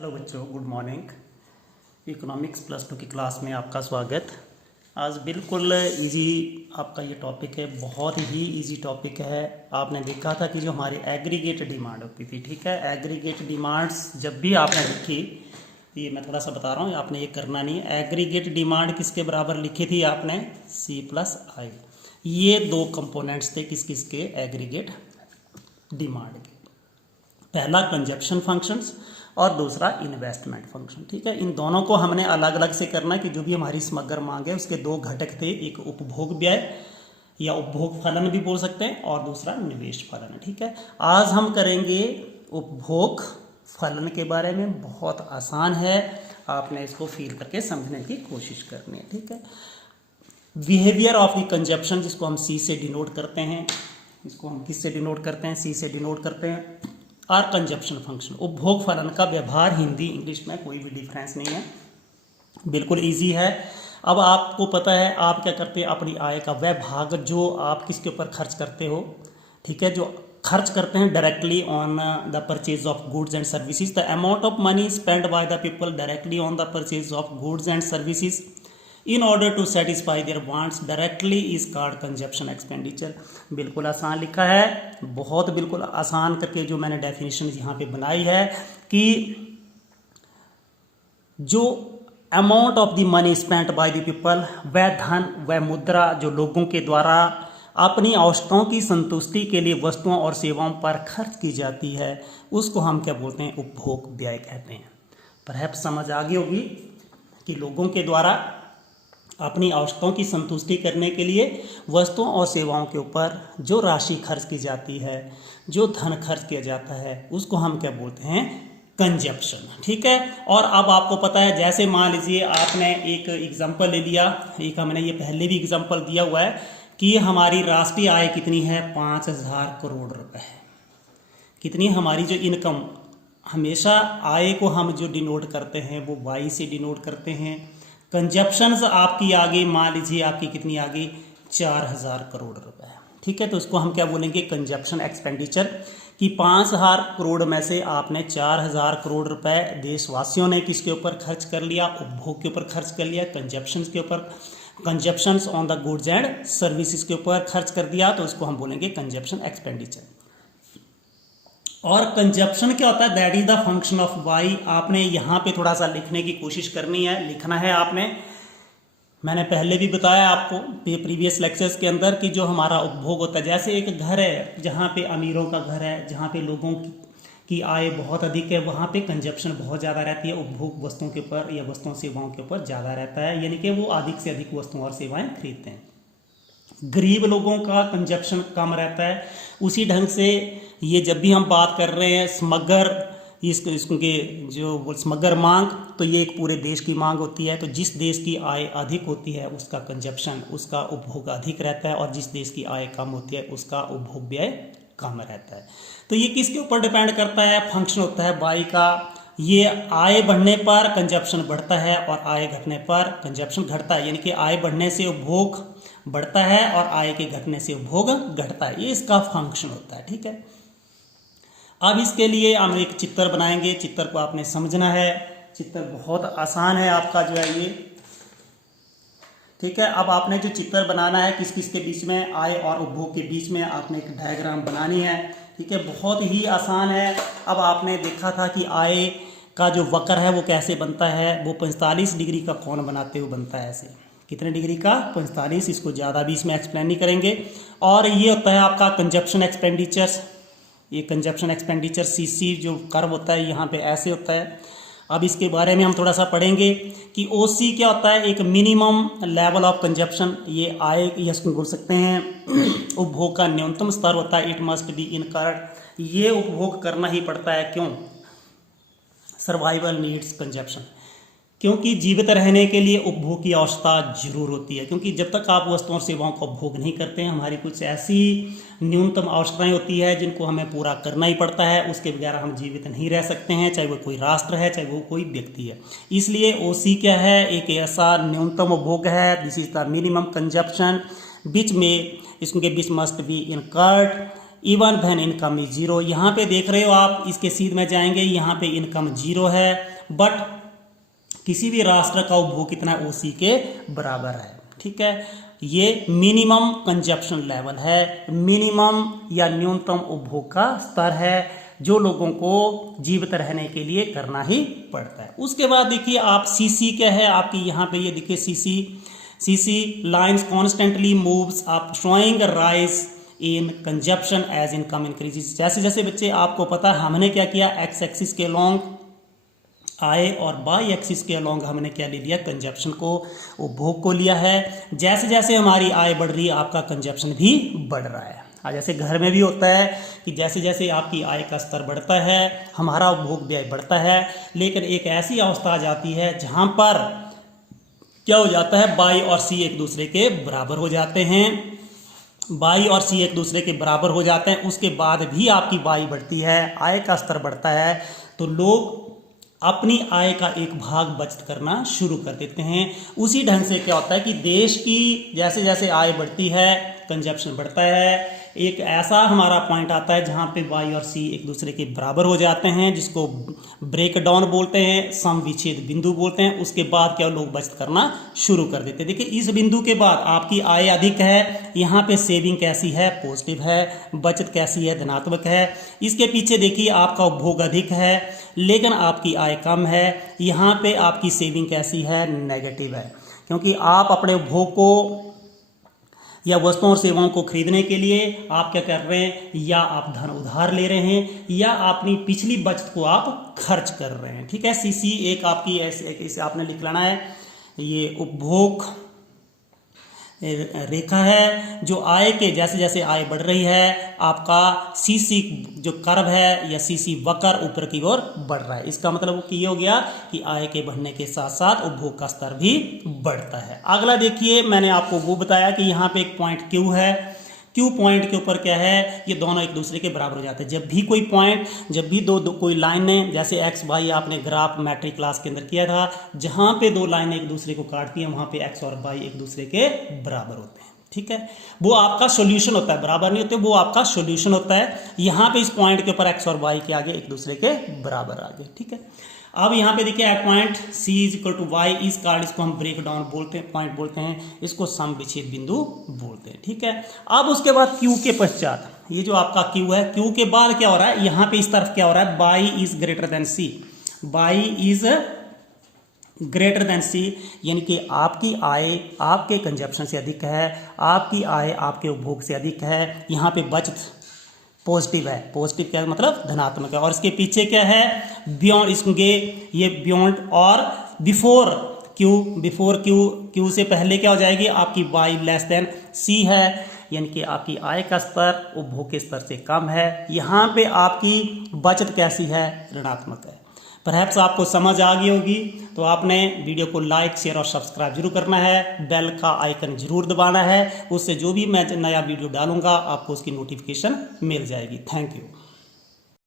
Hello बच्चों, good morning. Economics +2 की class में आपका स्वागत। आज बिल्कुल इजी आपका ये टॉपिक है, बहुत ही इजी टॉपिक है। आपने देखा था कि जो हमारी एग्रीगेट डिमांड होती थी, ठीक है, एग्रीगेट डिमांड्स जब भी आपने लिखी, ये मैं थोड़ा सा बता रहा हूँ, आपने ये करना नहीं है। एग्रीगेट डिमांड किसके बराबर लिखी थी आपने? C+I। ये दो कंपोनेंट्स थे किस किस के? एग्रीगेट डिमांड के। पहला कंजप्शन फंक्शंस और दूसरा इन्वेस्टमेंट फंक्शन, ठीक है। इन दोनों को हमने अलग अलग से करना है कि जो भी हमारी समग्र मांग है उसके दो घटक थे, एक उपभोग व्यय या उपभोग फलन भी बोल सकते हैं और दूसरा निवेश फलन, ठीक है। आज हम करेंगे उपभोग फलन के बारे में। बहुत आसान है, आपने इसको फील करके समझने की कोशिश करनी है, ठीक है। बिहेवियर ऑफ द कंजप्शन, जिसको हम C से डिनोट करते हैं, इसको हम किससे डिनोट करते हैं? C से डिनोट करते हैं। और कंजप्शन फंक्शन, उपभोग फलन का व्यवहार, हिंदी इंग्लिश में कोई भी डिफरेंस नहीं है, बिल्कुल इजी है। अब आपको पता है आप क्या करते हैं, अपनी आय का वह भाग जो आप किसके ऊपर खर्च करते हो, ठीक है, जो खर्च करते हैं directly on the purchase of goods and services, the amount of money spend by the people directly on the purchase of goods and services in order to satisfy their wants directly is called consumption expenditure. बिल्कुल आसान लिखा है, बहुत बिल्कुल आसान करके जो मैंने डेफिनेशन यहाँ पे बनाई है कि जो amount of the money spent bye the people, वह धन वह मुद्रा जो लोगों के द्वारा अपनी आवश्यकताओं की संतुष्टि के लिए वस्तुओं और सेवाओं पर खर्च की जाती है, उसको हम क्या बोलते हैं? उपभोग व्यय कहते हैं। परहैप्स समझ आ गई होगी कि लोगों के द्वारा अपनी आवश्यकताओं की संतुष्टि करने के लिए वस्तुओं और सेवाओं के ऊपर जो राशि खर्च की जाती है, जो धन खर्च किया जाता है, उसको हम क्या बोलते हैं? कंजप्शन, ठीक है। और अब आपको पता है, जैसे मान लीजिए आपने एक एग्जांपल ले लिया, एक हमने ये पहले भी एग्जांपल दिया हुआ है कि हमारी राष्ट्रीय आय कितनी है? 5,000 करोड़ रुपए है। कितनी हमारी जो इनकम, हमेशा आय को हम जो डिनोट करते हैं वो Y से डिनोट करते हैं। कंजप्शंस आपकी आ गई, मान लीजिए आपकी कितनी आ गई? 4,000 करोड़ रुपए, ठीक है। तो इसको हम क्या बोलेंगे? Consumption expenditure. कि 5,000 करोड़ में से आपने 4,000 करोड़ रुपए देशवासियों ने किसके ऊपर खर्च कर लिया? उपभोग के ऊपर खर्च कर लिया, कंजप्शंस के ऊपर, consumptions on the goods and services के ऊपर खर्च कर दिया, तो इसको हम बोलेंगे कंजप्शन एक्सपेंडिचर। और कंजप्शन क्या होता है? That is the function of Y. आपने यहाँ पे थोड़ा सा लिखने की कोशिश करनी है, लिखना है आपने। मैंने पहले भी बताया आपको प्रीवियस लेक्चर्स के अंदर कि जो हमारा उपभोग होता है, जैसे एक घर है जहाँ पे अमीरों का घर है, जहाँ पे लोगों की आय बहुत अधिक है, वहाँ पे कंजप्शन बहुत ज़्यादा रहती है, उपभोग वस्तुओं के ऊपर या वस्तुओं सेवाओं के ऊपर ज़्यादा रहता है, यानी कि वो अधिक से अधिक वस्तुओं और सेवाएं खरीदते हैं। गरीब लोगों का कंजप्शन कम रहता है। उसी ढंग से ये जब भी हम बात कर रहे हैं समग्र इसके जो समग्र मांग, तो ये एक पूरे देश की मांग होती है। तो जिस देश की आय अधिक होती है उसका कंजप्शन, उसका उपभोग अधिक रहता है, और जिस देश की आय कम होती है उसका उपभोग व्यय कम रहता है। तो ये किसके ऊपर डिपेंड करता है? फंक्शन होता है वाई का। ये आय बढ़ने पर कंजप्शन बढ़ता है और आय घटने पर कंजप्शन घटता है, यानी कि आय बढ़ने से उपभोग बढ़ता है और आय के घटने से उपभोग घटता है। ये इसका फंक्शन होता है, ठीक है। अब इसके लिए हम एक चित्र बनाएंगे, चित्र को आपने समझना है। चित्र बहुत आसान है आपका जो है ये, ठीक है। अब आपने जो चित्र बनाना है किस किस के बीच में? आय और उपभोग के बीच में आपने एक डायग्राम बनानी है, ठीक है। बहुत ही आसान है। अब आपने देखा था कि आय का जो वक्र है वो कैसे बनता है? वो 45 डिग्री का कोण बनाते हुए बनता है। ऐसे कितने डिग्री का? 45। इसको ज़्यादा भी इसमें एक्सप्लेन नहीं करेंगे। और ये होता है आपका कंजप्शन एक्सपेंडिचर्स। ये कंजप्शन एक्सपेंडिचर CC जो कर्व होता है यहाँ पे ऐसे होता है। अब इसके बारे में हम थोड़ा सा पढ़ेंगे कि OC क्या होता है? एक मिनिमम लेवल ऑफ कंजप्शन। ये आय, ये इसको बोल सकते हैं उपभोग का न्यूनतम स्तर होता है। इट मस्ट बी इनकर्ड, ये उपभोग करना ही पड़ता है। क्यों? सर्वाइवल नीड्स कंजप्शन, क्योंकि जीवित रहने के लिए उपभोग की आवश्यकता जरूर होती है। क्योंकि जब तक आप वस्तुओं और सेवाओं का उपभोग नहीं करते हैं, हमारी कुछ ऐसी न्यूनतम आवश्यकताएं होती है जिनको हमें पूरा करना ही पड़ता है। उसके बगैर हम जीवित नहीं रह सकते हैं, चाहे वो कोई राष्ट्र है, चाहे वो कोई व्यक्ति है। इसलिए OC क्या है? एक ऐसा न्यूनतम उपभोग है, this is the minimum consumption, बीच में इसके बीच मस्ट बी इनकर्ड इवन धन इनकम इज जीरो। यहाँ पे देख रहे हो आप, इसके सीध में जाएंगे, यहाँ पे इनकम जीरो है, बट किसी भी राष्ट्र का उपभोग कितना है, उसी के बराबर है। ठीक है, ये मिनिमम कंजप्शन लेवल है, मिनिमम या न्यूनतम उपभोग का स्तर है जो लोगों को जीवित रहने के लिए करना ही पड़ता है। उसके बाद देखिए आप सीसी क्या है आपकी, यहाँ पे ये देखिए CC lines constantly moves up showing rise in consumption as income increases. जैसे जैसे बच्चे आपको पता है हमने क्या किया, एक्स एक्सिस के लॉन्ग आय और बाई एक्सिस के अलॉन्ग हमने क्या ले लिया, कंजप्शन को, उपभोग को लिया है। जैसे जैसे हमारी आय बढ़ रही है आपका कंजप्शन भी बढ़ रहा है। जैसे घर में भी होता है कि जैसे जैसे आपकी आय का स्तर बढ़ता है हमारा उपभोग व्यय बढ़ता है, लेकिन एक ऐसी अवस्था आ जाती है जहां पर क्या हो जाता है, बाई और सी एक दूसरे के बराबर हो जाते हैं, बाई और सी एक दूसरे के बराबर हो जाते हैं। उसके बाद भी आपकी बाई बढ़ती है, आय का स्तर बढ़ता है, तो लोग अपनी आय का एक भाग बचत करना शुरू कर देते हैं। उसी ढंग से क्या होता है कि देश की जैसे जैसे आय बढ़ती है कंजप्शन बढ़ता है, एक ऐसा हमारा पॉइंट आता है जहाँ पे वाई और सी एक दूसरे के बराबर हो जाते हैं, जिसको ब्रेक डाउन बोलते हैं, सम विच्छेद बिंदु बोलते हैं। उसके बाद क्या लोग बचत करना शुरू कर देते हैं। देखिए इस बिंदु के बाद आपकी आय अधिक है, यहाँ पे सेविंग कैसी है, पॉजिटिव है, बचत कैसी है, धनात्मक है। इसके पीछे देखिए आपका उपभोग अधिक है लेकिन आपकी आय कम है, यहाँ पे आपकी सेविंग कैसी है, नेगेटिव है, क्योंकि आप अपने उपभोग को या वस्तुओं और सेवाओं को खरीदने के लिए आप क्या कर रहे हैं, या आप धन उधार ले रहे हैं या अपनी पिछली बचत को आप खर्च कर रहे हैं। ठीक है, सीसी एक आपकी ऐसे आपने लिख लेना है, ये उपभोग रेखा है जो आय के जैसे जैसे आय बढ़ रही है आपका सीसी जो कर्व है या सीसी वक्र ऊपर की ओर बढ़ रहा है। इसका मतलब ये हो गया कि आय के बढ़ने के साथ साथ उपभोग का स्तर भी बढ़ता है। अगला देखिए मैंने आपको वो बताया कि यहाँ पे एक पॉइंट क्यू है, क्यू पॉइंट के ऊपर क्या है, ये दोनों एक दूसरे के बराबर हो जाते हैं। जब भी कोई पॉइंट, जब भी दो कोई लाइनें, जैसे एक्स वाई आपने ग्राफ मैट्रिक क्लास के अंदर किया था, जहां पे दो लाइनें एक दूसरे को काटती हैं वहां पे एक्स और वाई एक दूसरे के बराबर होते हैं। ठीक है, वो आपका सॉल्यूशन होता है, बराबर नहीं होते, वो आपका सॉल्यूशन होता है। यहाँ पे इस पॉइंट के ऊपर एक्स और वाई के आगे एक दूसरे के बराबर आगे। ठीक है, अब यहाँ पे देखिए at point C is equal to Y इस कार्ड, इसको हम ब्रेक डाउन बोलते हैं, पॉइंट बोलते हैं, इसको सम विच्छेद बिंदु बोलते हैं। ठीक है, अब उसके बाद Q के पश्चात ये जो आपका Q है, Q के बाद क्या हो रहा है, यहाँ पे इस तरफ क्या हो रहा है, by is greater than C, by is greater than C, यानी कि आपकी आय आपके कंजप्शन से अधिक है, आपकी आय आपके उपभोग से अधिक है। यहाँ पे बचत पॉजिटिव है, पॉजिटिव क्या मतलब धनात्मक है, और इसके पीछे क्या है, बियॉन्ड, इसके ये बियॉन्ड और बिफोर क्यू से पहले क्या हो जाएगी आपकी वाई लेस देन सी है, यानी कि आपकी आय का स्तर उपभोग के स्तर से कम है। यहाँ पे आपकी बचत कैसी है, ऋणात्मक है। परहैप्स आपको समझ आ गई होगी, तो आपने वीडियो को लाइक शेयर और सब्सक्राइब जरूर करना है, बेल का आइकन जरूर दबाना है, उससे जो भी मैं नया वीडियो डालूंगा आपको उसकी नोटिफिकेशन मिल जाएगी। Thank you.